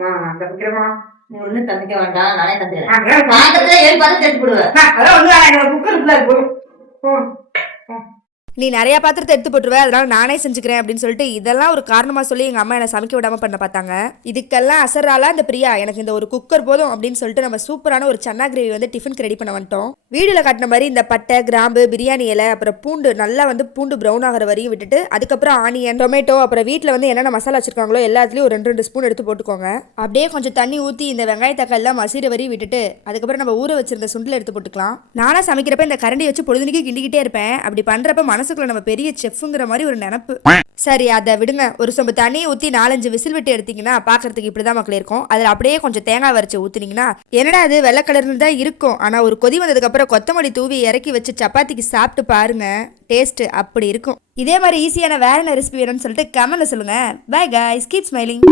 சமைக்கிறமா நீ ஒண்ணும் சமைக்க வேண்டாம், நானே சமைக்கிறேன். அதான் பாத்திரத்தை ஏழு பாத்திரம் எடுத்து போடுவேன். என்னோட குக்கருக்குள்ள இருக்கும். நீ நிறைய பாத்திரத்தை எடுத்து போட்டுருவேன், அதனால நானே செஞ்சுக்கிறேன் அப்படின்னு சொல்லிட்டு இதெல்லாம் ஒரு காரணமா சொல்லி எங்க அம்மா என்னை சமைக்க விடாம பண்ண பார்த்தாங்க. இதுக்கெல்லாம் அசராலா இந்த பிரியா எனக்கு இந்த ஒரு குக்கர் போதும் அப்படின்னு சொல்லிட்டு நம்ம சூப்பரான ஒரு சன்னா கிரேவி வந்து டிஃபனுக்கு ரெடி பண்ண வந்துட்டோம். வீடியோல காட்டின மாதிரி இந்த பட்டை, கிராம்பு, பிரியாணி இலை, அப்புறம் பூண்டு நல்லா வந்து பூண்டு ப்ரௌன் ஆகிற வரையும் விட்டுட்டு அதுக்கப்புறம் ஆனியன், டொமேட்டோ, அப்புறம் வீட்டில் வந்து என்னென்ன மசாலா வச்சிருக்காங்களோ எல்லாத்துலயும் ஒரு 2 ஸ்பூன் எடுத்து போட்டுக்கோங்க. அப்படியே கொஞ்சம் தண்ணி ஊற்றி இந்த வெங்காய தக்காளிலாம் மசீர வரையும் விட்டுட்டு அதுக்கப்புறம் நம்ம ஊற வச்சிருந்த சுண்டில் எடுத்து போட்டுக்கலாம். நானா சமைக்கிறப்ப இந்த கரண்டி வச்சு பொழுதுனிக்கு கிண்டிக்கிட்டே இருப்பேன். அப்படி பண்றப்ப மனசுக்குள்ள நம்ம பெரிய செஃப்ங்கிற மாதிரி ஒரு நினப்பு. சரி அதை விடுங்க. ஒரு சொம்பு தண்ணியை ஊற்றி 4-5 விசில் விட்டு எடுத்தீங்கன்னா பார்க்கறதுக்கு இப்படிதான் மக்களே இருக்கும். அதில் அப்படியே கொஞ்சம் தேங்காய் வரைச்சி ஊற்றினீங்கன்னா என்னடா அது வெள்ளை கலர்னு தான் இருக்கும், ஆனால் ஒரு கொதி வந்ததுக்கு அப்புறம் கொத்தமல்லி தூவி இறக்கி வச்சு சப்பாத்திக்கு சாப்பிட்டு பாருங்க, டேஸ்ட் அப்படி இருக்கும். இதே மாதிரி ஈஸியான வேற என்ன ரெசிபி வேணும்னு சொல்லிட்டு கமெண்ட்ல சொல்லுங்க. Bye guys, keep smiling.